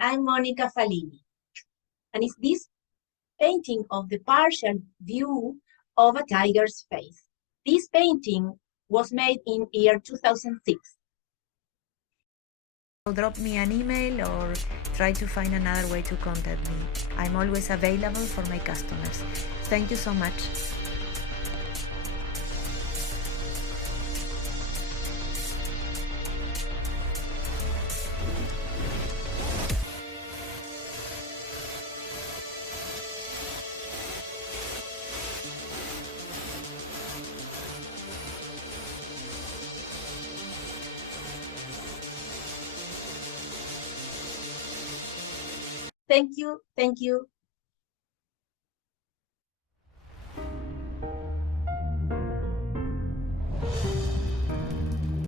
I'm Monica Fallini, and it's this painting of the partial view of a tiger's face. This painting was made in year 2006. Drop me an email or try to find another way to contact me. I'm always available for my customers. Thank you so much. Thank you, thank you,